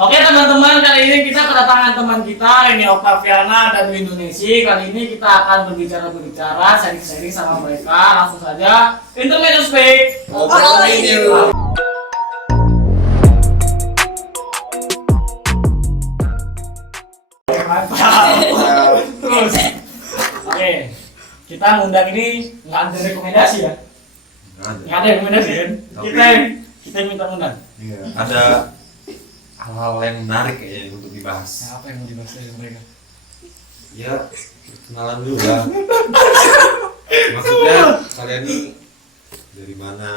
Oke teman-teman, kali ini kita kedatangan teman kita, ini Octaviana dan Indonesia. Kali ini kita akan berbicara, sharing-sharing sama mereka. Langsung saja, intermediate speak. Terus, oke, kita ngundang ini nggak ada rekomendasi ya? Nggak ada rekomendasi kan? Kita minta ngundang. Iya. Ada hal-hal yang menarik kayaknya untuk dibahas. Nah, apa yang mau dibahas dari mereka? Ya, kenalan dulu lah. Maksudnya kalian ini dari mana?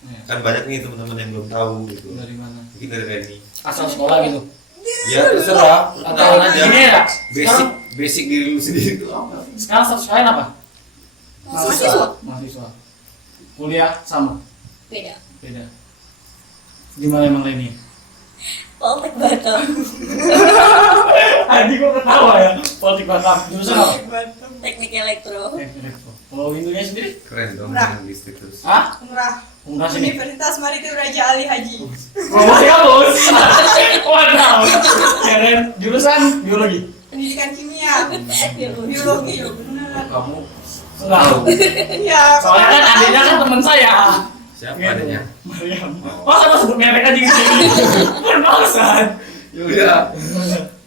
Ya. Kan banyak nih teman-teman yang belum tahu gitu. Dari mana? Mungkin dari Reni. Asal sekolah gitu. Ya terserah. Atau aja. Ini ya. Basic diri lu sendiri itu apa? Sekarang status kalian apa? Mahasiswa. Kuliah sama? Beda. Beda. Gimana emang Reni? Poltek Batam. Tadi gua ketawa ya. Politik Batam. Jurusan apa? Teknik elektro. Elektro. Kalau Indonya sendiri? Keren dong Murah. yang listrik terus. Hah? Umrah Enggak sini. Universitas Maritim Raja Ali Haji. Promosi kampus. Waduh. Keren. Jurusan biologi. Pendidikan kimia. Biologi. Benar. Kamu Enggak. Ya, Soalnya kan adanya kan teman saya. siapa Gitu. adanya? Mariam. Masa mau sebut merek aja di sini? Kan bangsat. Yaudah.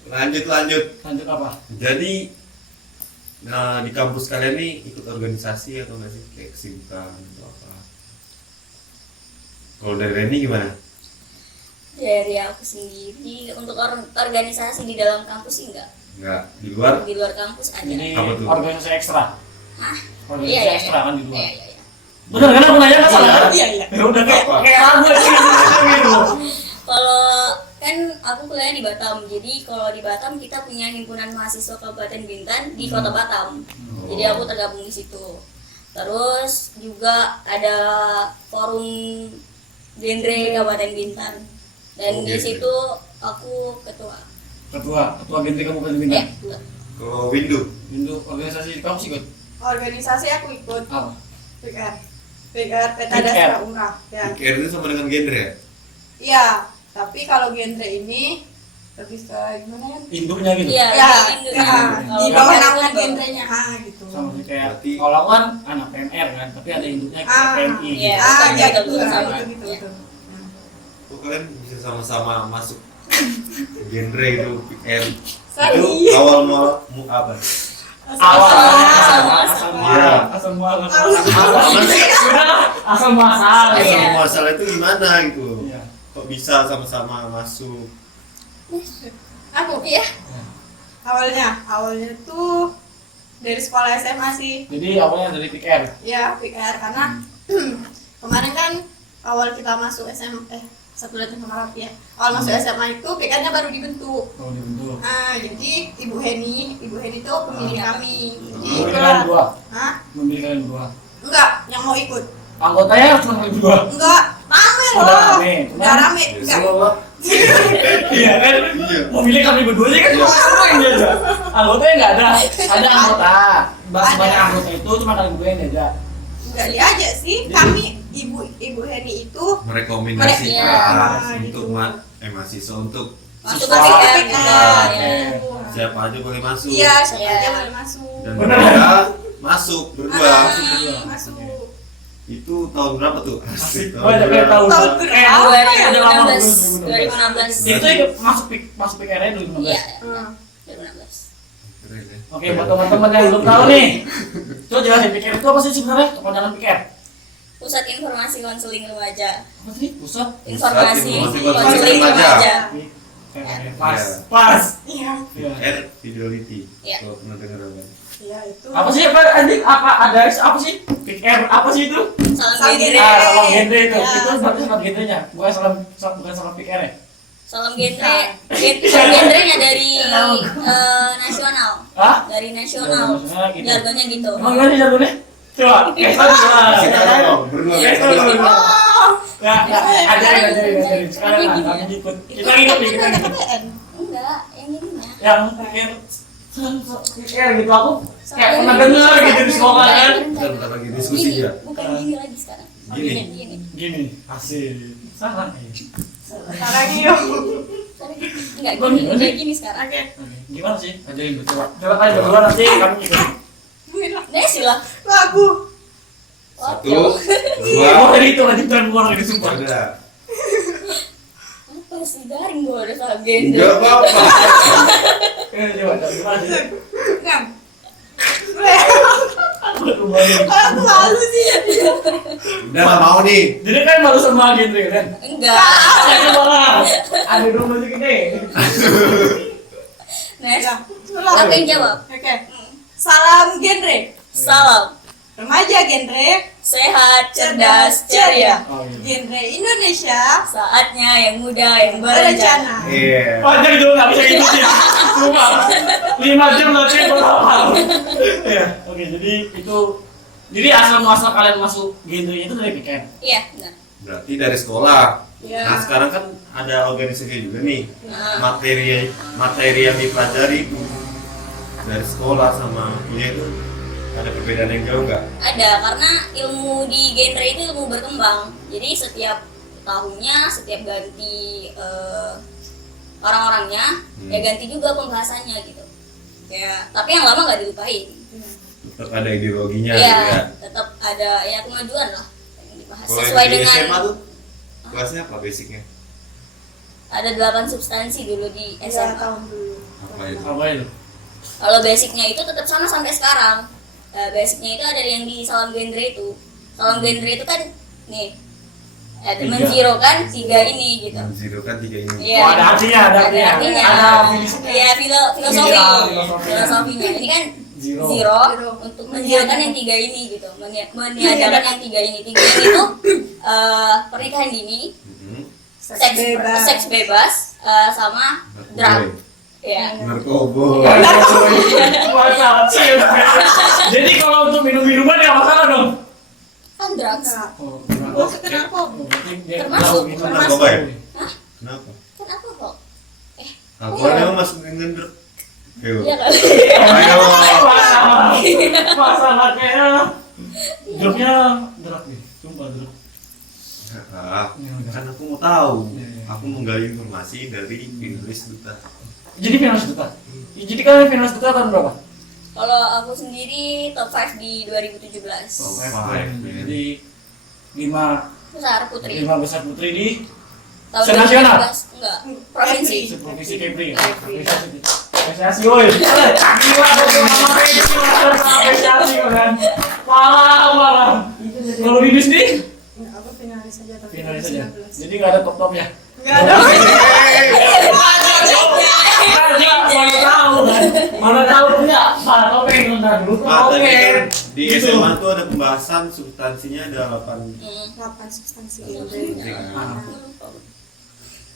Lanjut. Lanjut apa? Jadi, nah di kampus kalian nih ikut organisasi atau nggak sih? Kayak kesibukan atau apa? Kalau dari Reni gimana? Dari aku sendiri untuk organisasi di dalam kampus sih enggak. Nggak, di luar? Di luar kampus ada. Ini Apa tuh? organisasi ekstra. Hah? Organisasi Iya. ekstra kan di luar. Iya. Bener kan aku nanya kan salah? Iya. Ya udah kayak ragu aja gitu. Kalau kan aku kuliah di Batam, jadi kalau di Batam kita punya himpunan mahasiswa Kabupaten Bintan di Kota Batam. Jadi aku tergabung di situ. Terus juga ada forum genre Kabupaten Bintan, dan di Genre. situ aku ketua. Ketua Gente Kabupaten Ya, Bintan. betul. Kalau Windu? Untuk organisasi kamu sih ikut Organisasi aku ikut apa? PR. PR Peta PR. Dasar Umrah. Ya. PKR itu sama dengan genre ya? Iya, tapi kalau genre ini lebih ke gimana ya? Induknya gitu. Iya, Ya, Indo. ya, Kalau di bawah PR itu naungan di bawah. genrenya gitu. Sama sih kayak Berarti- kalau aku kan anak PMR kan, tapi ada induknya kayak PMI. iya. Ya betul, gitu, sama. gitu. Kok kalian bisa sama-sama masuk genre itu PKR? Sorry. Itu awal mu apa? Awal Asal asal Iya. muasal asal muasal. Iya. Asal muasal itu gimana gitu? Iya. Kok bisa sama-sama masuk? Aku Iya. awalnya tuh dari sekolah SMA sih. Jadi awalnya dari PKR. Ya, PR karena kemarin kan awal kita masuk satu datang sama Rapi ya. Awal masuk SMA itu PR-nya baru dibentuk. Kalau dibentuk. Nah, jadi Ibu Heni itu pemilih kami. Jadi Memilih itulah. kalian berdua. Hah? Memilih kalian berdua. Enggak, yang mau ikut. Anggotanya cuma kalian berdua. Enggak, rame Udah loh. rame. Udah rame. Enggak. Iya kan? Iya. Memilih kami berdua aja kan cuma kalian yang aja. Anggotanya nggak ada. Ada anggota. Banyak anggota itu cuma kalian berdua yang aja. Enggak diajak sih. Kami Ibu Heni itu Merekomendasikan Iya, untuk gitu. mahasiswa untuk Masuk Siswa. ke PKR PKR. juga. Ya. siapa aja boleh masuk. iya, siapa Iya. aja boleh masuk. Dan Bener. mereka masuk berdua. Masuk. Itu tahun berapa tuh? Asik. Oh, ada kayak tahu. Tahun berapa ya? Udah lama 2016. Itu ikut masuk PKR 2016. Iya, Hmm. 2016. Keren ya. Oke, buat teman-teman yang belum tahu nih, coba jelasin PKR itu apa sih sebenarnya? Kepanjangan PKR? Pusat Informasi Konseling Remaja. Apa sih? Pusat? Informasi Informasi Konseling Konseling Remaja. Remaja. Pas, Iya. pas. Iya. Iya. R Fidelity. Iya. Kalau pernah dengar apa? Iya, itu. Apa sih apa anjing? Apa ada apa sih? PKR apa sih itu? Salam Salam genre. Ah, salam genre itu. Ya. Itu berarti salam genrenya. Bukan salam PKR ya? Salam genre. Genrenya dari nasional. Hah? Dari nasional. Nasional gitu. Jargonnya gitu. Emang gimana sih jargonnya? Coba, kayak tadi coba. Kasih tahu dong, berdua Kayak kasih tadi. tahu. Ya, ajarin. Sekarang lah, kami ikut. Kita ngikut nih, kita ngikut. Enggak, yang ininya. Yang PKR gitu aku kayak pernah denger gitu di sekolah kan. Bentar lagi diskusi Gini, ya. bukan gini lagi sekarang. Gini. Gini. Gini, asik. Salah nih. Sekarang yuk. Sorry. Enggak Oh, gini, gimana udah sih? gini sekarang. Oke. Oke, gimana sih? Ajarin gue coba. Coba kalian berdua nanti kamu ikut. Nesi lah. Lagu. Satu, Wah, dua, dari itu lanjutan keluar dari sumpah. udah. Apa sih garing gue ada salah gender. Enggak apa-apa. Coba, gimana sih? Ngam. Aku balik. Aku malu sih. Udah nggak mau nih. Jadi kan malu sama genre kan? Enggak. Saya malah ada dong masih gede. Nes. Ya. Aku yang jawab. Oke. Salam genre. Salam. Remaja genre. Sehat, cerdas, ceria. Oh iya. Genre Indonesia. Saatnya yang muda yang berencana. Berencana. Iya. Panjang itu nggak bisa gitu sih. Sumpah. 5 jam nanti berapa? Ya, oke. Jadi asal muasal kalian masuk genre itu dari weekend. Iya, benar. Berarti dari sekolah. Iya. Nah sekarang kan ada organisasi juga nih. Nah. Materi yang dipelajari dari sekolah sama kuliah itu ada perbedaan yang jauh nggak? Ada, karena ilmu di genre itu ilmu berkembang. Jadi setiap tahunnya, setiap ganti orang-orangnya, ya ganti juga pembahasannya gitu. Ya, tapi yang lama nggak dilupain. Tetap ada ideologinya Iya, gitu ya. tetap ada ya kemajuan lah yang dibahas Kalau sesuai yang di dengan SMA tuh kelasnya apa basicnya? ada 8 substansi dulu di Ya, SMA. tahun dulu. Apa itu? Apa itu? Kalau basicnya itu tetap sama sampai sekarang. Basicnya itu ada yang di salam genre itu. Salam genre itu kan nih ada Tiga. Zero kan 3 ini gitu. Zero kan 3 ini. Iya. Oh, ada artinya, ada artinya. Ada Iya, filosofi. Iya, filosofi. Filosofinya. Ini kan Zero. zero, Zero. untuk menjadikan yang 3 ini gitu. Meniadakan yang 3 ini. 3 ini tuh pernikahan dini, Mhm. seks bebas, sama drug. Iya. Narkoba. Masalah sih. Jadi kalau untuk minum-minuman ya masalah dong. Kan drugs. Oh, Maksudnya kenapa? Termasuk. Narkoba ya? Hah? Kenapa? Kan apa kok? Alkohol emang masuk dengan drug. Ayo. Iya kali. Ayo. Masalahnya drugnya drug nih, sumpah drug. Ah, kan aku mau tahu. Iya, iya. Aku menggali informasi dari Indonesia Duta. Jadi finalis duta. Jadi kalian finalis duta tahun berapa? Kalau aku sendiri top 5 di 2017. Oh, five, man. Jadi 5 Besar putri. besar putri di Tahun senasional? 2017. Enggak, provinsi. Provinsi Kepri. Kepri. Apresiasi woi. Gila dong sama ini apresiasi kan. Parah. Kalau ini sendiri Enggak, aku finalis aja tahun finalis saja. 2019. Jadi nggak ada top-topnya. Enggak ada. Mana tahu kan? Mana tahu punya mana topeng ntar dulu Nah, tadi kan topeng. di Gitu. SMA tuh ada pembahasan substansinya ada 8 Hmm. 8 substansi Ah.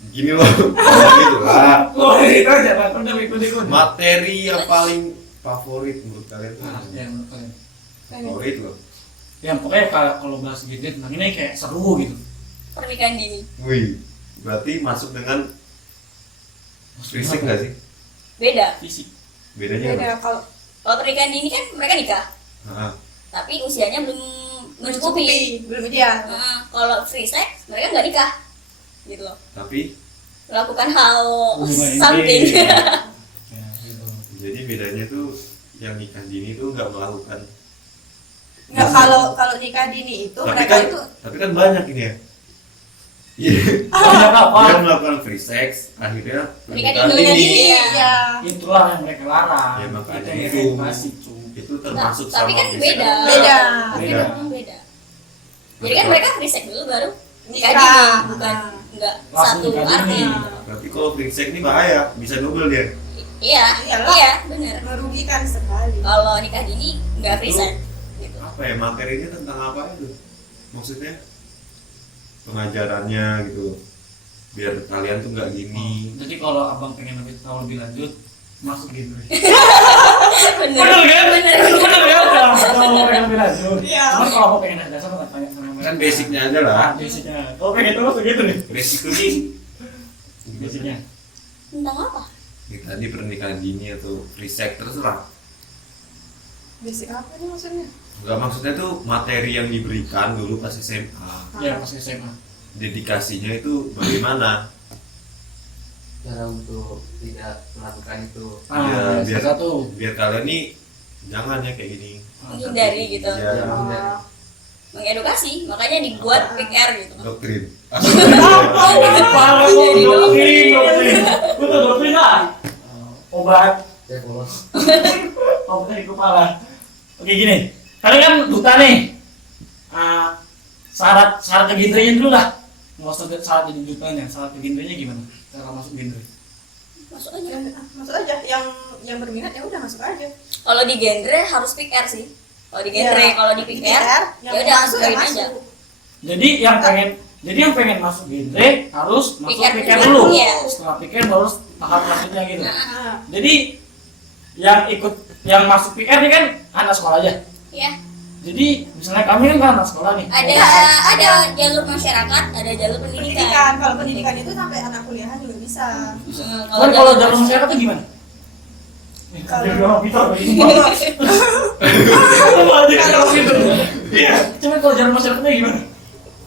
gini loh. Gitu lah. Oh itu aja kan udah ikut. Materi yang paling favorit menurut kalian tuh Nah, yang kalian. favorit loh. Yang pokoknya kalau bahas gitu tentang ini kayak seru gitu. Pernikahan dini. Wih, berarti masuk dengan fisik nggak sih? Beda. Fisik. Bedanya apa? Beda kalau Kalau pernikahan dini kan mereka nikah, Ah, tapi usianya belum mencukupi. belum ideal. Nah, kalau free sex mereka nggak nikah, gitu loh. tapi Melakukan hal Hubungan something. intim. Ya, gitu. jadi bedanya tuh yang nikah dini tuh nggak melakukan. Enggak, kalau nikah dini itu Tapi mereka kan, itu tapi kan banyak ini ya. Iya. Banyak apa? Dia melakukan free sex, akhirnya Menikah pernikahan dini. dini. ya Itulah yang mereka larang. Ya, makanya yang itu. masih cu. Itu termasuk Tapi sama kan free sex. beda. Beda. Tapi Beda. memang beda. Jadi kan mereka free sex dulu baru nikah Nikah. dini, bukan nggak Langsung satu nikah arti. dini. Berarti kalau free sex ini bahaya, bisa double dia. Iya, Iyalah. iya benar. merugikan sekali. Kalau nikah dini nggak free Itu- sex, gitu. Apa ya materinya tentang apa itu? Maksudnya pengajarannya gitu. Biar kalian tuh nggak gini. Jadi kalau abang pengen lebih tahu lebih lanjut masuk gitu. Bener. Bener kan? Bener. Bener kan? Kalau pengen lebih lanjut. Iya. Cuman kalau aku pengen dasar nggak tanya sama mereka. Kan basicnya aja lah. Ah, basicnya. Kalau pengen tahu segitu nih. Resiko nih. Basicnya. Tentang apa? Tadi pernikahan dini atau free sex terserah. Basic apa nih maksudnya? Enggak, maksudnya tuh materi yang diberikan dulu pas SMA. Ya pas SMA. Dedikasinya itu bagaimana? cara untuk tidak melakukan itu. Ya, biar satu. biar kalian nih jangan ya kayak gini. Menghindari gitu. Ya, Oh. Mengedukasi, makanya dibuat PR gitu. doktrin. Parah kok, doktrin. Betul doktrin lah. Obat. Ya polos. Obat di kepala. Oke gini, kalian kan duta nih. Syarat ke genrenya dulu lah. Maksud syarat jadi dutanya, syarat ke genrenya gimana? Cara masuk genre. Masuk aja. Masuk aja, yang berminat ya udah masuk aja. Kalau di genre harus PR sih. Kalau di genre, Iya. kalau di PR, yang ya udah masuk ya join aja. masuk. Jadi yang pengen masuk genre harus masuk Pikir pikir dulu, dulu. iya. Setelah pikir baru tahap selanjutnya gitu. Nah, Jadi yang masuk PR ini kan anak sekolah aja. Iya. Jadi misalnya kami kan anak sekolah nih. Ada jalur masyarakat, ada jalur pendidikan. pendidikan, kalau pendidikan itu sampai anak kuliahan juga bisa. Cuman kalau jalur masyarakat itu gimana? Kalau- Jadi orang pintar ini. Iya. Cuman kalau jalur masyarakatnya gimana?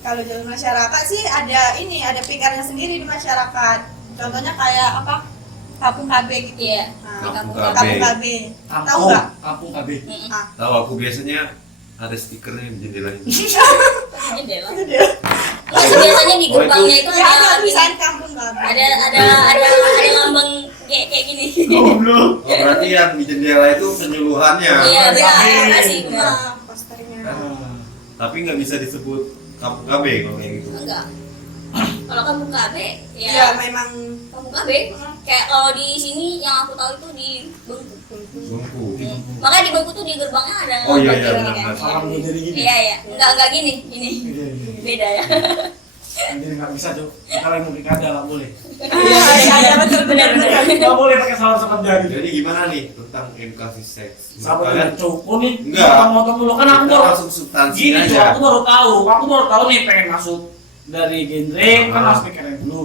Kalau jalur masyarakat sih ada pikarnya sendiri di masyarakat. Contohnya kayak apa? Kampung KB gitu. Iya. Nah, Di kampung Kampung Kampung KB. Tahu nggak? Kampung KB. Ah, Tahu aku biasanya ada stikernya di jendelanya. Jendela. itu dia. Nggak, biasanya di gerbangnya itu Ya, ada ada tulisan Kampung KB. ada lambang kayak gini. Goblok. Oh, berarti yang di jendela itu penyuluhannya. Iya, KB. kasih benar. Nah, posternya. Tapi nggak bisa disebut kampung KB kalau kayak gitu. Enggak. Kalau kampung KB Iya, ya memang kampung KB. Kayak kalau di sini yang aku tahu itu di Bengku. Bengku. Makanya di Bengku tuh di gerbangnya ada Oh, iya, lambang iya, gitu benar, kan. benar. Salam dia jadi gini. Iya, iya. Enggak gini, ini. Beda ya. Jadi nggak bisa tuh. Kalau yang mau pilkada nggak boleh. Iya, betul Benar, benar. Nggak boleh pakai salam sekap jari. Jadi gimana nih tentang edukasi seks? Sama Kalian dengan cukup nih. Enggak. Motong dulu kan aku kita baru langsung substansi gini cuy, aja. aku baru tahu nih pengen masuk dari genre kan harus pikirin dulu.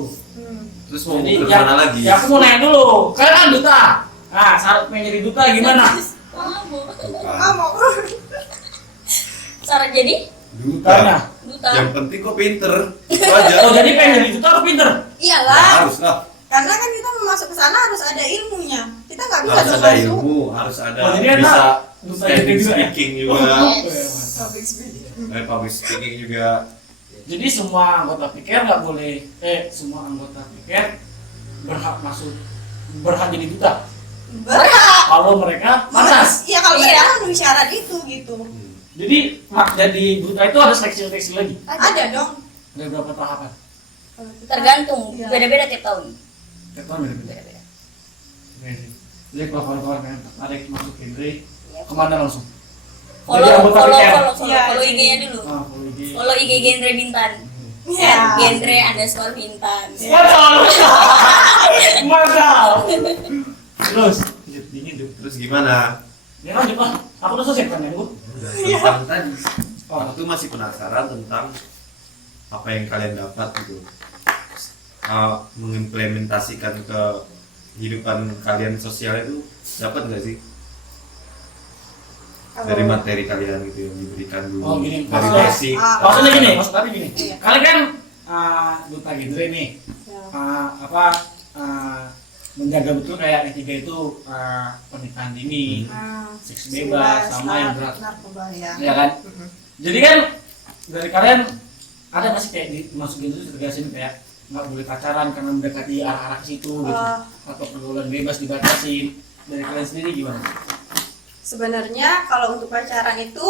Terus mau Jadi ke mana lagi? ya aku mau nanya dulu. Kalian kan duta. Nah, syarat pengen jadi duta gimana? mau. Syarat jadi Dutanya. duta. Yang penting kok pinter. Itu aja. Oh jadi pengen jadi duta harus pinter. Ya, Iyalah. harus lah. Karena kan kita mau masuk ke sana harus ada ilmunya. Kita nggak bisa Harus dong ada masuk. ilmu, harus ada Oh, jadi bisa enak. Duta standing jadi juga ya? speaking Oh, juga, Public speaking. public speaking juga. Jadi semua anggota pikir nggak boleh, semua anggota pikir berhak jadi duta. Berhak. Kalau mereka pantas. Iya, kalau Iya. mereka memenuhi syarat itu gitu. Jadi jadi duta itu ada seleksi lagi. Ada dong. Ada berapa tahapan? Kalau kita- Tergantung, Iya. beda-beda tiap tahun. Tiap tahun beda-beda. Jadi kalau kawan-kawan pengen tertarik masuk genre, kemana langsung? Follow Jadi anggota follow pikir. follow Iya, follow iya. IG-nya dulu. Ah, follow IG. Follow IG genre Bintan. Iya. @genre_bintan. Mantap. Terus, dingin tuh. Terus gimana? Ya lanjut lah. Aku udah selesai kan ya, Bu? Udah tentang tadi. Oh. Aku tuh masih penasaran tentang apa yang kalian dapat gitu. Mengimplementasikan ke kehidupan kalian sosial itu dapat nggak sih dari Kalau- materi kalian gitu yang diberikan dulu Oh, gini, dari maksudnya- basic. Maksudnya gini, maksud kami gini. Iya. Kalian kan duta genre nih. Ya. Menjaga betul kayak ketiga itu pernikahan dini, Ah, seks bebas, sama yang berat. narkoba ya. ya kan? Jadi kan dari kalian ada nggak sih kayak masuk gitu ditegasin kayak nggak boleh pacaran karena mendekati arah-arah ke situ gitu, Ah. atau pergaulan bebas dibatasin. Dari kalian sendiri gimana? Sebenarnya kalau untuk pacaran itu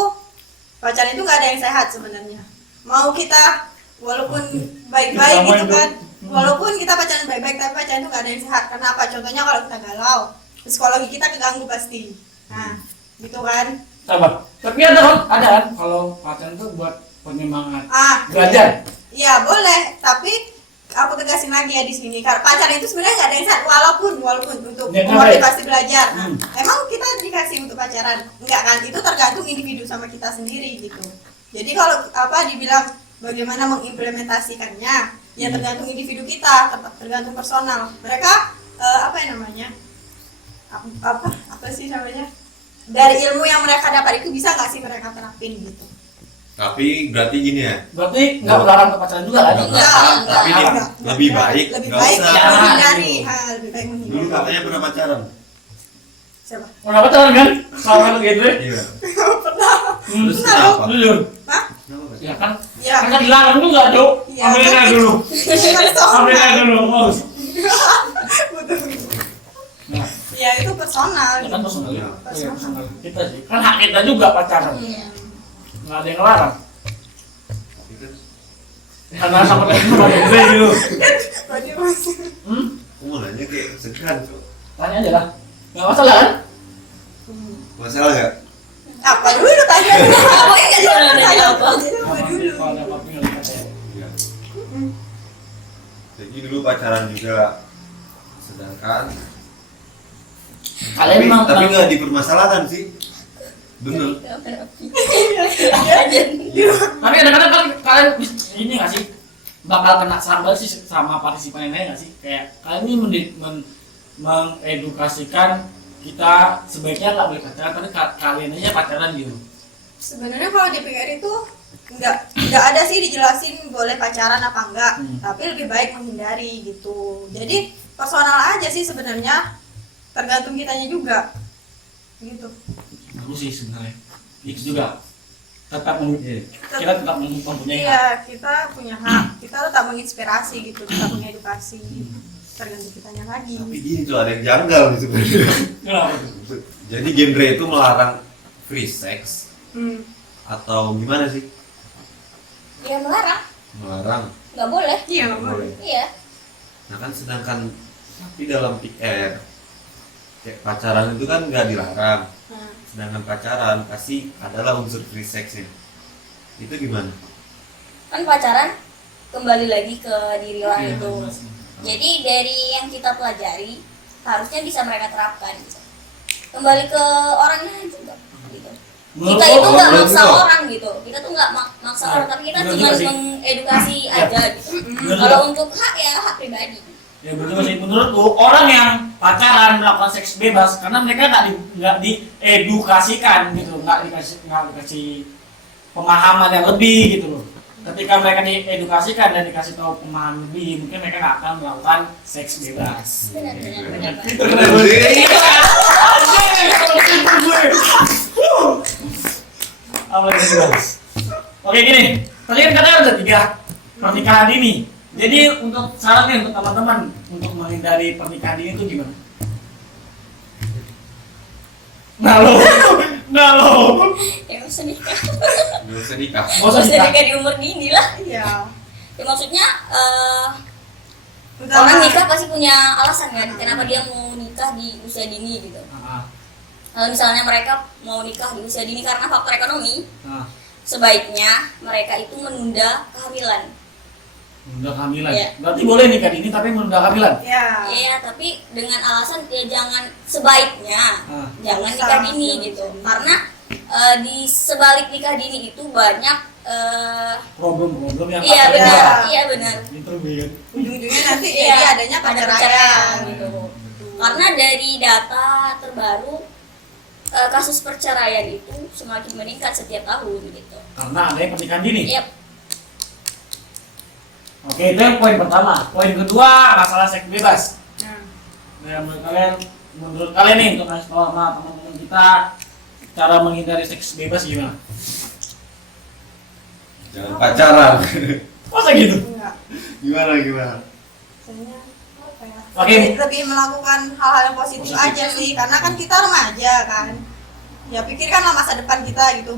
nggak ada yang sehat sebenarnya. Mau kita walaupun baik-baik Sama gitu itu. kan, walaupun kita pacaran baik-baik tapi pacaran itu nggak ada yang sehat. Karena apa? Contohnya kalau kita galau, psikologi kita keganggu pasti. Nah, gitu kan? Coba. Tapi ada kan kalau pacaran itu buat penyemangat belajar. Iya boleh, tapi aku tegasin lagi ya di sini. Karena pacaran itu sebenarnya nggak ada yang sehat, walaupun untuk Ya, memotivasi belajar. Nah, Hmm. emang kita dikasih untuk pacaran? Enggak kan? Itu tergantung individu sama kita sendiri gitu. Jadi kalau dibilang bagaimana mengimplementasikannya, ya tergantung individu kita, tergantung personal. Mereka apa sih namanya? Dari ilmu yang mereka dapat itu bisa nggak sih mereka terapin gitu? Tapi berarti gini ya. Berarti nggak melarang ke pacaran juga kan? Tapi Enggak. lebih baik lebih nggak baik usah. menghindari lebih baik Dulu menghindari. katanya pernah pacaran. Siapa? Pernah pacaran kan? Sama gitu ya? Iya. Hmm. Terus kenapa? Jujur. Hah? Kenapa pacaran? Ya kan? Ya. Kan dilarang juga, Cuk. Iya, Ambilnya kan? dulu. Personal. Ambilnya dulu. Oh. Betul. Nah, Ya itu personal. ya kan gitu. personal ya. Personal. Iya, personal. Kita sih. Kan hak kita juga pacaran. Iya. Nggak ada yang ngelarang. Tapi kan Karena sama kayak gue gitu. Berarti masih. Hmm? aku mau nanya kayak segan tuh. Tanya aja lah. Nggak masalah kan? Masalah nggak? Apa dulu tanya? Pokoknya nggak ada nanya apa. Apa dulu? Kalau ada apa-apa nggak dipercaya. Iya. Jadi dulu pacaran juga, sedangkan Kalian memang tapi nggak dipermasalahkan sih. Bener. tapi kadang-kadang kalian ini nggak sih bakal kena sambal sih sama partisipan yang lain nggak sih? Kayak kalian ini mengedukasikan kita sebaiknya nggak boleh pacaran, tapi kalian aja pacaran gitu. Sebenarnya kalau di PKR itu nggak ada sih dijelasin boleh pacaran apa enggak, tapi lebih baik menghindari gitu. Jadi personal aja sih sebenarnya, tergantung kitanya juga gitu. Bagus sih sebenarnya. Itu juga tetap kita tetap mempunyai hak. Iya, kita punya hak, kita tetap menginspirasi gitu, kita mengedukasi, tergantung kitanya lagi. Tapi gini tuh ada yang janggal nih sebenarnya. Kenapa tuh? Jadi genre itu melarang free sex Hmm. atau gimana sih? Ya melarang, Melarang. nggak boleh. Iya nggak boleh. Iya. Nah kan sedangkan tapi dalam PKR kayak pacaran itu kan nggak dilarang. Nah, Sedangkan pacaran pasti adalah unsur free sex-nya. Itu gimana? Kan pacaran kembali lagi ke diri orang Iya, itu. jelas. Jadi dari yang kita pelajari harusnya bisa mereka terapkan. Gitu. Kembali ke orangnya juga. Gitu. Menurut Kita lo, itu nggak menurut maksa lo? orang gitu. Kita tuh nggak maksa orang, tapi kita Bener cuma juga sih. mengedukasi Ya. aja gitu. Bener Kalau juga. untuk hak ya hak pribadi. Ya betul sih, menurutku orang yang pacaran melakukan seks bebas karena mereka nggak diedukasikan gitu, nggak dikasih pemahaman yang lebih gitu loh. Ketika mereka diedukasikan dan dikasih tahu pemahaman lebih, mungkin mereka nggak akan melakukan seks bebas. Benar. Apa yang jelas? Oke gini, tadi kan katanya ada 3 pernikahan dini. Jadi untuk saran nih untuk teman-teman untuk menghindari pernikahan dini itu gimana? Nah lo, Ya nggak usah nikah. Nggak usah nikah. nggak Nggak usah usah nikah. nikah di umur dini lah. iya. Ya maksudnya Udah orang lah. nikah pasti punya alasan kan kenapa dia mau nikah di usia dini gitu. Ah, Kalau misalnya mereka mau nikah di usia dini karena faktor ekonomi, ah. sebaiknya mereka itu menunda kehamilan. Menunda kehamilan. Iya. Berarti boleh nikah dini tapi menunda kehamilan. Ya. Iya, tapi dengan alasan ya jangan sebaiknya Ah. jangan Bisa, nikah dini jangan gitu. dini. Karena di sebalik nikah dini itu banyak Problem-problem yang iya akan benar, ada. iya benar. Itu kan. Ujung-ujungnya nanti Iya, jadi adanya ada perceraian perceraian gitu. Karena dari data terbaru kasus perceraian itu semakin meningkat setiap tahun gitu. Karena ada yang pernikahan dini. Yep. Oke, itu yang poin pertama. Poin kedua masalah seks bebas. Nah, Ya, menurut kalian nih untuk kasih tahu sama teman-teman kita cara menghindari seks bebas gimana? Jangan pacaran. Masa gitu? enggak. Gimana? Biasanya apa ya? Oke. Lebih melakukan hal-hal yang positif aja sih, karena kan kita remaja kan. Ya pikirkanlah masa depan kita gitu.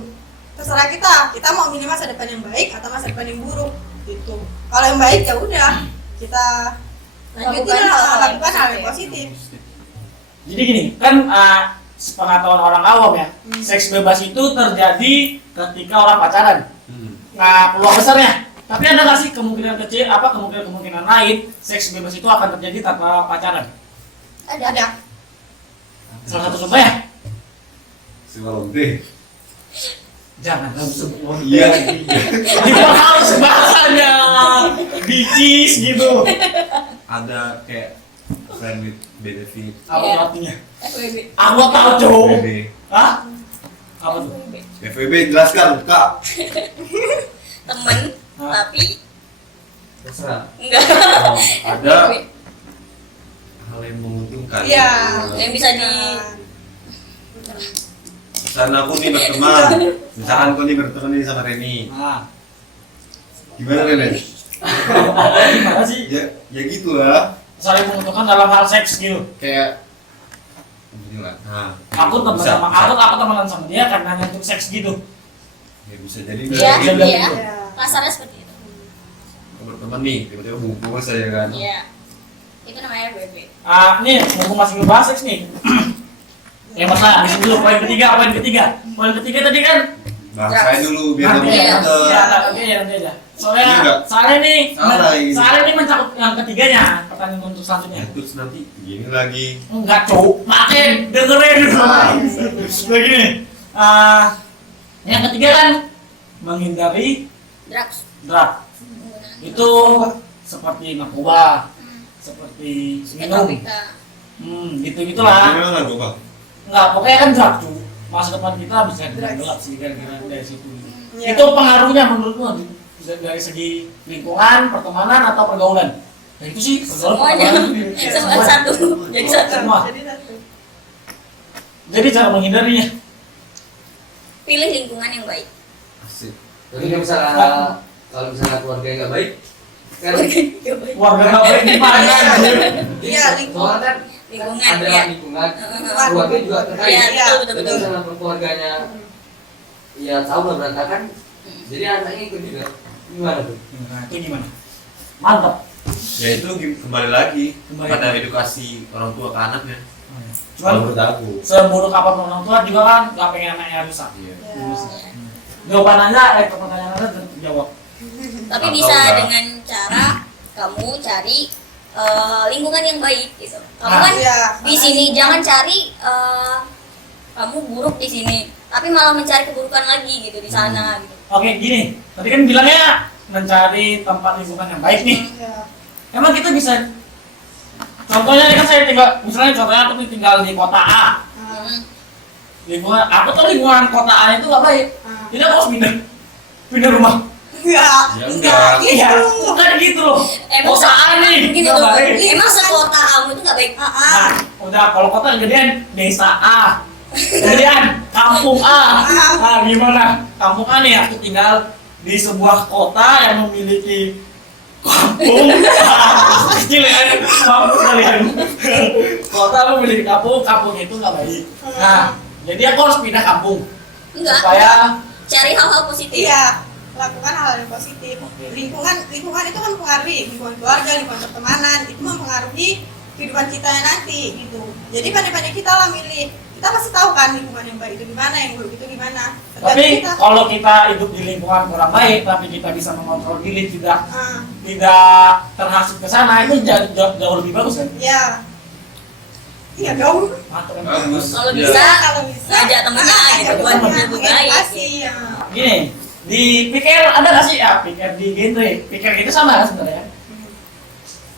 Terserah kita mau milih masa depan yang baik atau masa depan yang buruk gitu. Kalau yang baik ya udah kita lanjutin lakukan hal yang positif. Jadi gini, kan sepengetahuan orang awam ya, seks bebas itu terjadi ketika orang pacaran. Nah, peluang besarnya. Tapi ada nggak sih kemungkinan kecil, kemungkinan lain seks bebas itu akan terjadi tanpa pacaran? Ada. Salah satu contohnya, Simalonte. jangan kamu sebut lonte. Iya. Itu harus bahasanya bicis gitu. Ada kayak friend with benefit. Apa Iya. artinya? FWB. Aku tahu cowok. BB. Hah? Apa tuh? FWB jelaskan kak. Temen, Hah? tapi terserah. enggak. Oh, ada hal yang menguntungkan. Iya. Yang bisa di Misalnya aku nih berteman, misalkan aku nih berteman nih sama Reni. Nah, Gimana Reni? gimana sih? Ya gitulah. Saling menguntungkan dalam hal seks gitu. Kayak gini lah. Nah, Aku teman bisa, sama bisa. aku temenan sama dia karena untuk seks gitu. Ya bisa jadi Iya, kayak gitu. iya. Iya. Kasarnya seperti itu. Aku berteman nih, tiba-tiba bungkus saya kan. Iya. Itu namanya FWB. Nih, mumpung masih ngebahas seks nih. Ya masa, habis dulu poin ketiga. Poin ketiga tadi kan Bahasain dulu biar nanti kamu ya, pinter. nanti aja. Ini enggak. Salah ini. nih mencakup yang ketiganya. Pertanyaan untuk Ya, selanjutnya. terus nanti gini lagi. Enggak, cowok. Makin dengerin dulu. Begini. Yang ketiga kan menghindari Drugs. drug. Itu seperti narkoba, seperti minum. Gitu-gitulah. Gimana dong bang? Enggak, pokoknya kan drug tuh. Masa depan kita bisa gelap sih kira-kira dari situ. Iya. Itu pengaruhnya menurutmu dari segi lingkungan, pertemanan atau pergaulan? Nah itu sih Semuanya. Semua satu. Jadi satu. Semua. Jadi satu. Jadi cara menghindarinya. Pilih lingkungan yang baik. Asik. Tapi kalau misalnya keluarga yang nggak baik, kan Yang baik. Warga nggak baik gimana? anjir? Iya, lingkungan. soalnya kan Lingkungan, ada ya. lingkungan, Heeh. keluarga juga terkait. Iya, betul, betul, Tapi betul. misalnya keluarganya ya tahu lah berantakan, jadi anaknya ikut juga. Gimana tuh? Nah itu gimana? Mantap. Ya itu kembali lagi Kembali. pada edukasi orang tua ke anaknya. Kalau Cuman menurut aku. seburuk apapun orang tua juga kan nggak pengen anaknya rusak. Iya. Iya. Jawaban Anda, pertanyaan Anda tentu terjawab. Tapi Atau bisa enggak. dengan cara kamu cari lingkungan yang baik gitu. Kamu Ah, kan Iya. di sini jangan cari kamu buruk di sini, tapi malah mencari keburukan lagi gitu di sana gitu. Oke, gini. Tadi kan bilangnya mencari tempat lingkungan yang baik nih. Iya. Emang kita bisa, contohnya kan saya tinggal, misalnya contohnya aku nih tinggal di kota A. Hmm. Lingkungan, aku tuh lingkungan kota A itu gak baik. Jadi aku harus pindah rumah. Enggak. Ya, Enggak. Iya, Gitu. bukan gitu loh. se- Kota A nih, mungkin nggak itu baik. emang sekota kamu itu nggak baik. Nah, udah kalau kota gedean desa A, gedean kampung A. Nah, gimana? Kampung A nih aku tinggal di sebuah kota yang memiliki kampung kecil ya, kampung kalian. Kota memiliki kampung, kampung itu nggak baik. Nah, jadi aku harus pindah kampung Enggak. supaya Cari hal-hal positif. Iya, lakukan hal yang positif. Lingkungan itu kan mempengaruhi lingkungan keluarga, lingkungan pertemanan, itu mempengaruhi kehidupan kita nanti gitu. Jadi pandai-pandai kita lah milih. Kita pasti tahu kan lingkungan yang baik itu gimana, yang buruk itu gimana. Tergantung tapi kita. kalau kita hidup di lingkungan kurang baik tapi kita bisa mengontrol diri tidak Ah, terhasut ke sana itu jauh lebih bagus kan? iya. Iya dong. Mantap kan? Bagus. Kalau Ya. bisa, Kalau bisa ngajak temennya ngajak gitu, buat temennya, lebih baik. mengedukasi, ya. Gini, di pikir ada nggak sih ya pikir di genre pikir itu sama kan sebenarnya?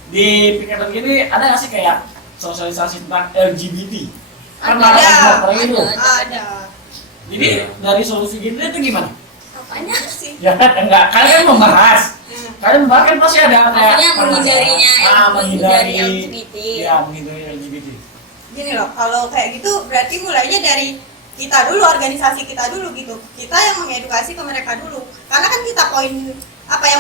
Di pikir begini ada nggak sih kayak sosialisasi tentang LGBT? Kan Ada, ada itu. Ada. Jadi dari solusi genre itu gimana? Apanya? Sih. Ya kan enggak, kalian membahas. Hmm. Kalian membahas kan pasti ada kayak Maksudnya menghindarinya, menghindari menghindari LGBT. Ya, menghindari LGBT. Gini loh, kalau kayak gitu berarti mulainya dari kita dulu, organisasi kita dulu gitu. Kita yang mengedukasi ke mereka dulu. Karena kan kita poin apa ya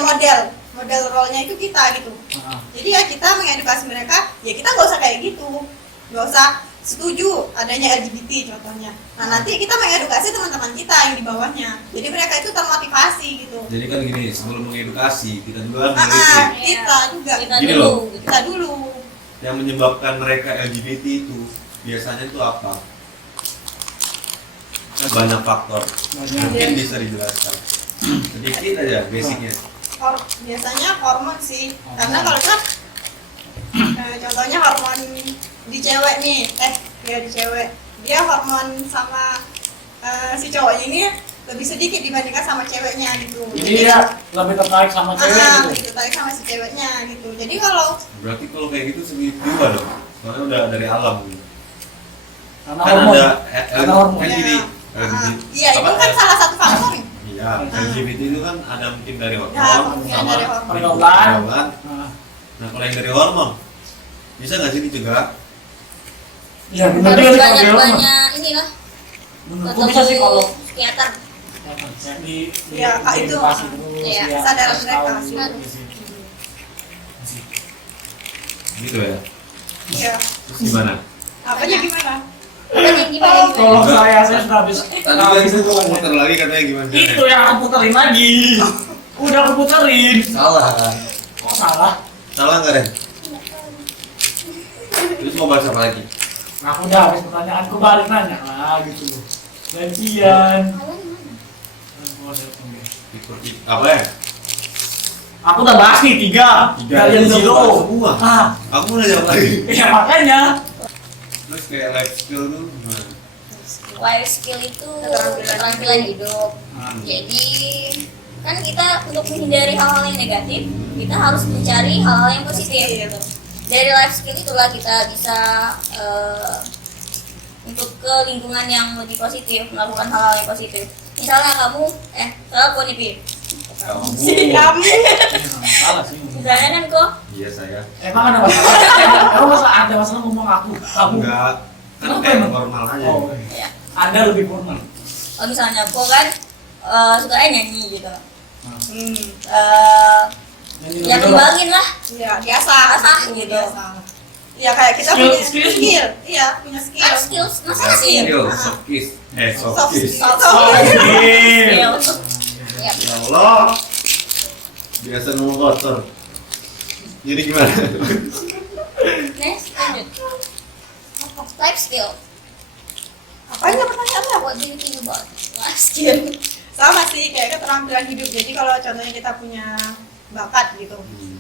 model role-nya itu kita gitu. Nah, Jadi ya kita mengedukasi mereka, ya kita nggak usah kayak gitu, nggak usah setuju adanya LGBT contohnya. Nah nanti kita mengedukasi teman-teman kita yang di bawahnya. Jadi mereka itu termotivasi gitu. Jadi kan gini, sebelum mengedukasi kita dulu harus Ah, meneliti kita juga, Kita Gini dulu. loh. Gitu. kita dulu. yang menyebabkan mereka LGBT itu biasanya itu apa? Kan banyak faktor. banyak. Mungkin bisa dijelaskan sedikit aja basicnya. Biasanya hormon sih, karena kalau kan contohnya hormon di cewek nih, ya di cewek dia hormon sama si cowoknya ini lebih sedikit dibandingkan sama ceweknya gitu. Jadi dia lebih tertarik sama cewek gitu. Gitu, tarik sama si ceweknya gitu. Jadi kalau Berarti kalau kayak gitu sedikit juga dong. Soalnya udah dari alam gitu. Karena Kan hormon. ada Karena hormon. kan gini, Iya, itu kan salah satu faktor. Iya, LGBT itu kan ada mungkin dari hormon Ya, mungkin sama dari hormon. Pergaulan. pergaulan. Nah, kalau yang dari hormon bisa nggak sih dicegah? Ya benar Harus juga sih kalau dia mah. banyak-banyak inilah. Menurutku bisa sih kalau psikiater. di Ya, Kak, itu. edukasi terus, Iya, ya, kesadaran harus mereka tahu sih. gitu. Gitu ya. Iya. Terus gimana? Apanya gimana? Gimana? Kalau saya sudah habis Tadi kan itu muter lagi katanya gimana? itu yang aku puterin lagi. Udah aku puterin. Salah kan? Kok salah? Salah nggak Ren? Terus mau bahas apa lagi? Nah, aku udah habis pertanyaanku balik nanya gitu loh. Gantian. Apa ya? Aku udah bahas nih 3. Kalian Udah zero. bahas semua. Ah, Aku mau nanya apa lagi? ya makanya. Terus kayak life skill tuh gimana? Life skill itu Keterampilan keterampilan hidup. Jadi kan kita untuk menghindari hal-hal yang negatif, kita harus mencari hal-hal yang positif. Gitu. Dari life skill itulah kita bisa untuk ke lingkungan yang lebih positif, melakukan hal-hal yang positif. Misalnya kamu, salah aku nih Pi. Si kamu. Salah sih. Misalnya kan kok, Iya saya. Emang ada masalah? Emang ada masalah ngomong aku? Kamu? Enggak. Kan Kenapa kayak emang? normal aja. Oh, ya, Anda lebih formal. kalau misalnya kok kan suka nyanyi gitu. Hmm. Nyanyi Ya lebih kembangin lah. Iya, biasa. Asah gitu. Biasa. Iya, kayak kita Skill- punya skill. skill. Iya, punya skill. Kan skills, masa skill? Skill, soft kiss. Soft Soft kiss. skill. Skill. Skill. Ya. Ya Allah. Biasa ngomong kotor. Jadi gimana? Next, lanjut. Life skill. Apanya pertanyaannya? What do you think about life skill? Sama sih kayak keterampilan hidup. Jadi kalau contohnya kita punya bakat gitu,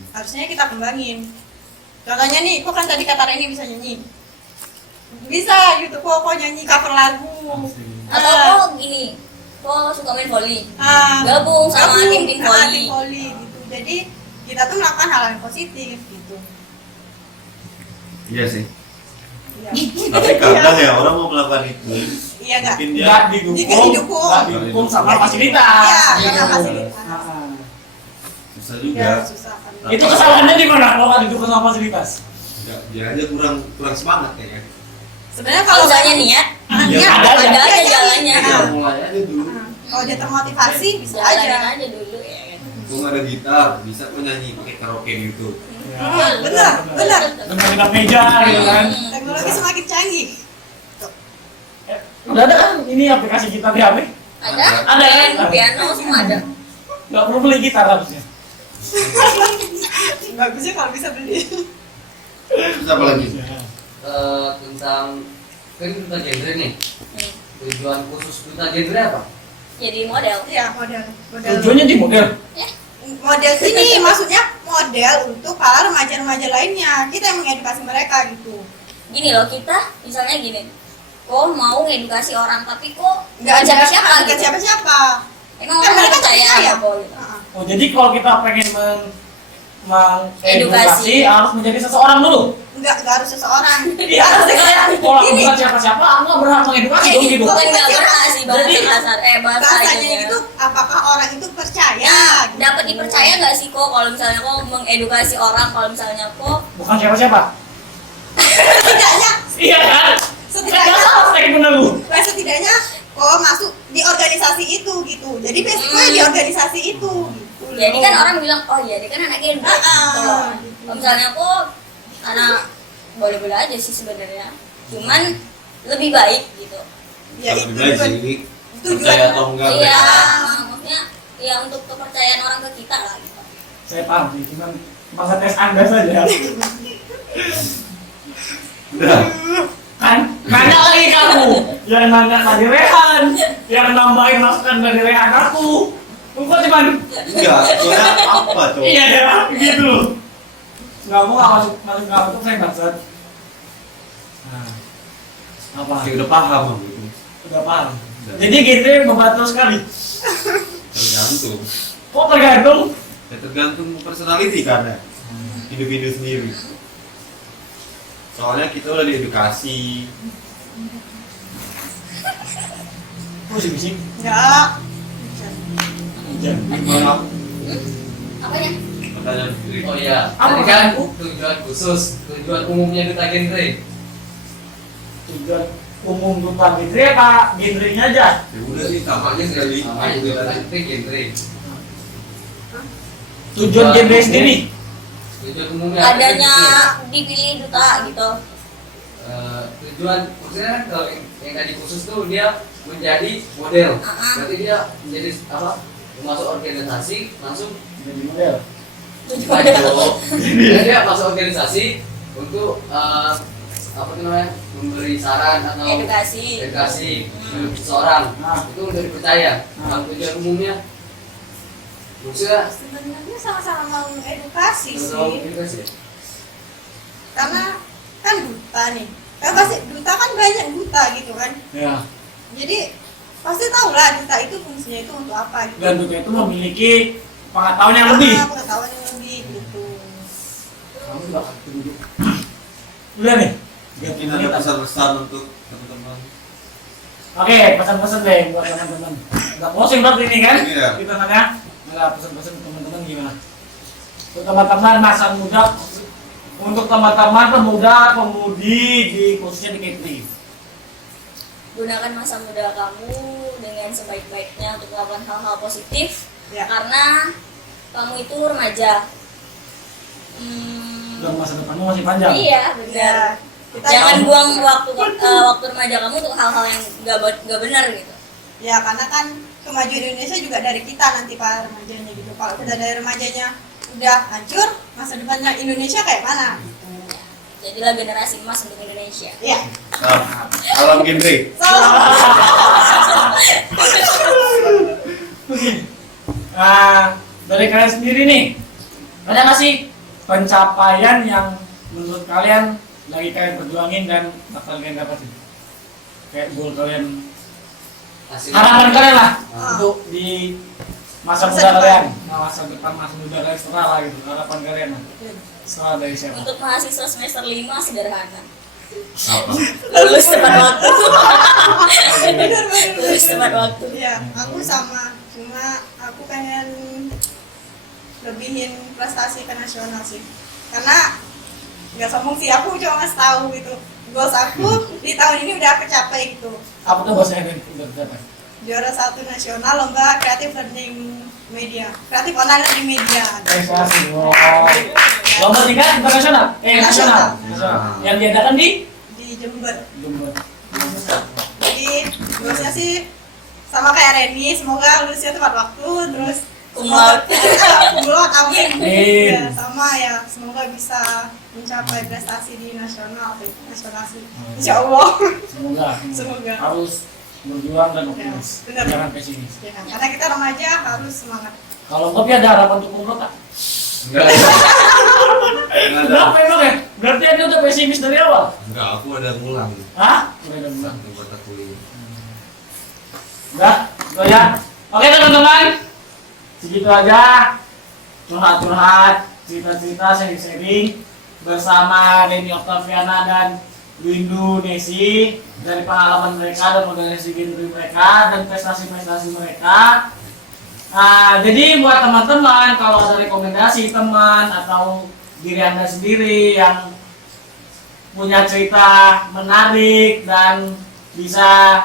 harusnya kita kembangin. Contohnya nih, kok kan tadi kata Reni bisa nyanyi. Bisa gitu, kok nyanyi cover lagu. Atau kok gini, kok suka main volley? Ah, Gabung sama gabung tim-tim sama volley. tim volley gitu. Jadi kita tuh melakukan hal yang positif gitu. Iya sih. Iya. Tapi kadang ya orang mau melakukan itu. Iya nggak? Mungkin dia Nggak didukung, nggak didukung sama fasilitas. Iya, Iya. karena fasilitas. Nah, susah Iya, juga. susah kan. itu kesalahannya di mana kalau nggak didukung sama fasilitas? Enggak, dia aja kurang semangat kayaknya. Sebenarnya Kalau kalau misalnya niat, Iya, ada aja. ada aja Iya, jalannya. iya. Ya, mulai aja dulu. kalau dia termotivasi bisa Jalanin aja. aja dulu ya kan. Gue ada gitar, bisa kok nyanyi pakai karaoke gitu. Benar, benar. Dengan meja gitu kan. Teknologi semakin canggih. Udah ada kan ini aplikasi kita di HP? Ada, Ada, band, kan? piano semua ada. Nggak perlu beli gitar harusnya. Bagusnya kalau bisa beli. Terus apa lagi? Tentang kan duta genre nih. Hmm. Tujuan khusus duta genre apa? Jadi model. Iya, model. Tujuannya di model. Model ini maksudnya model untuk para remaja-remaja lainnya. Kita yang mengedukasi mereka gitu. Gini loh, kita misalnya gini, kok mau ngedukasi orang tapi kok Nggak ada siapa-siapa nggak gitu. siapa-siapa. Emang Kan orang mereka nggak percaya percaya. apa gitu. Heeh. Oh, jadi kalau kita pengen mengedukasi Edukasi. harus menjadi seseorang dulu. Nggak harus seseorang. Iya, Harus kayak kalau aku Gini. bukan siapa-siapa, aku nggak berhak mengedukasi dong gitu. Bukan nggak berhak sih bahasa Jadi- kasar, bahasa bahasanya aja. itu apakah orang itu percaya? Ya, gitu. dapat dipercaya nggak sih kok kalau misalnya kok mengedukasi orang, kalau misalnya kok Bukan siapa-siapa. Setidaknya, Iya kan? setidaknya, Nggak salah saya benar lu. setidaknya masuk di organisasi itu gitu. Jadi basicnya di organisasi itu. Gitu jadi loh. kan orang bilang oh iya dia kan anak genre gitu loh. Kalau misalnya kok anak boleh-boleh aja sih sebenarnya, cuman lebih baik gitu. ya Kalau itu dibalik tujuan. sih, Tujuan. percaya atau enggak Iya, mereka. maksudnya ya untuk kepercayaan orang ke kita lah gitu. Saya paham sih, cuman masa tes Anda saja. Udah. Kan? Nanya lagi kamu. Yang nanya tadi Rehan, yang nambahin masukan dari Rehan aku. Kok cuman Enggak, soalnya apa coba? iya ya, gitu. Nggak mau nggak masuk masuk saya bangsat. Nah, apa? Oke, udah paham gitu. Udah paham. Jadi gitu membantu sekali. Tergantung. Kok tergantung? Ya tergantung personality kan ya. Individu sendiri. Soalnya kita udah diedukasi. Oh, si bising. Enggak. Malam Apanya? pertanyaan diri. Oh iya, Apa tadi kan maksudku? tujuan khusus, tujuan umumnya duta genre. Tujuan umum duta genre apa genrenya aja? Ya udah sih tampaknya sekali. Namanya duta genre. Tujuan genre sendiri. Tujuan umumnya Adanya dipilih duta gitu. tujuan maksudnya kan kalau yang tadi khusus tuh dia menjadi model. Berarti dia menjadi apa? Masuk organisasi langsung Jadi model. maju. Jadi dia masuk organisasi untuk apa tuh namanya? Memberi saran atau Edukasi. untuk seseorang. Nah. Itu udah dipercaya. Kalau tujuan umumnya maksudnya Sebenarnya sama-sama mau edukasi kalau sih. edukasi. Karena kan duta nih. Kan pasti duta kan banyak duta gitu kan. Ya. Jadi pasti tahu lah duta itu fungsinya itu untuk apa gitu. Dan duta itu memiliki pengetahuan yang lebih. Pengetahuan yang lebih gitu. Kamu nggak tunjuk. Udah nih. Mungkin ada pesan-pesan untuk teman-teman. Oke, pesan-pesan deh buat teman-teman. Nggak bosan berarti ini kan? Iya. Kita nanya. Nggak pesan-pesan ke teman-teman gimana? Untuk teman-teman masa muda, untuk teman-teman pemuda, pemudi di khususnya di Kepri. Gunakan masa muda kamu dengan sebaik-baiknya untuk melakukan hal-hal positif. Ya. Karena kamu itu remaja. Dan masa depanmu masih panjang. Iya, benar. Ya. Kita Jangan buang waktu remaja kamu untuk hal-hal yang gak benar gitu. Ya karena kan kemajuan Indonesia juga dari kita nanti para remajanya gitu. Kalau udah dari remajanya udah hancur, masa depannya Indonesia kayak mana? Gitu. Jadilah generasi emas untuk Indonesia. Iya. Nah, salam genre. Dari kalian sendiri nih, ada nggak sih pencapaian yang menurut kalian lagi kalian perjuangin dan bakal kalian dapatin? Kayak goal kalian, Hasil harapan kalian lah Ah. untuk di masa Masa muda depan. kalian, masa depan masa muda kalian setelah lah gitu, harapan kalian lah. Setelah dari siapa? Untuk mahasiswa semester 5 sederhana. Apa? Lulus tepat waktu. Lulus tepat waktu. Iya, aku sama. Cuma aku pengen lebihin prestasi ke nasional sih. Karena nggak sombong sih, aku cuma ngasih tahu gitu. Goals aku di tahun ini udah kecapai gitu. Apa tuh bahasanya yang udah tercapai? Juara 1 nasional lomba kreatif learning media, kreatif online learning media. Prestasi. Oh. Lomba tingkat internasional? Nasional. Nasional. Yang diadakan di Di Jember. Jember. Jadi goalsnya sih sama kayak Reni, semoga lulusnya tepat waktu, terus Kumlot. kumlot, amin. Amin. Ya, sama ya, semoga bisa mencapai prestasi di nasional sih. Insya Allah. Semoga. Harus berjuang dan optimis. Ya, benar. Jangan pesimis. Ya, karena kita remaja harus semangat. Kalau kopi ada harapan untuk kumlot tak? Enggak. Enggak ada. Kenapa emang ya? Berarti Anda udah pesimis dari awal? Enggak, aku ada ngulang. Hah? Udah ada bulan. Satu mata kuliah. Udah, itu ya. Oke teman-teman, segitu aja curhat-curhat, cerita-cerita, sharing-sharing bersama Reni Octaviana dan Windu Nesi dari pengalaman mereka dan organisasi genre mereka dan prestasi-prestasi mereka. Nah, jadi buat teman-teman kalau ada rekomendasi teman atau diri Anda sendiri yang punya cerita menarik dan bisa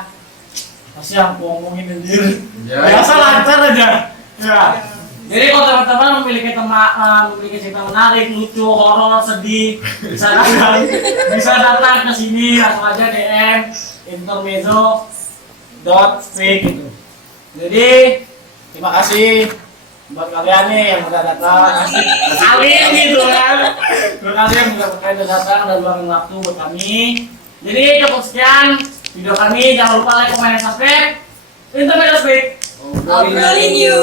masih yang aku ngomongin sendiri. Ya. Biasa lancar aja. Ya. Jadi kalau teman-teman memiliki cerita menarik, lucu, horor, sedih, bisa datang ke sini langsung aja DM intermezzo.fake gitu. Jadi terima kasih buat kalian nih yang udah datang. Kalian gitu kan. Terima kasih yang udah datang dan luangin waktu buat kami. Jadi cukup sekian video kami. Jangan lupa like, comment, dan subscribe. Intermezzo Speak. Obrolin you.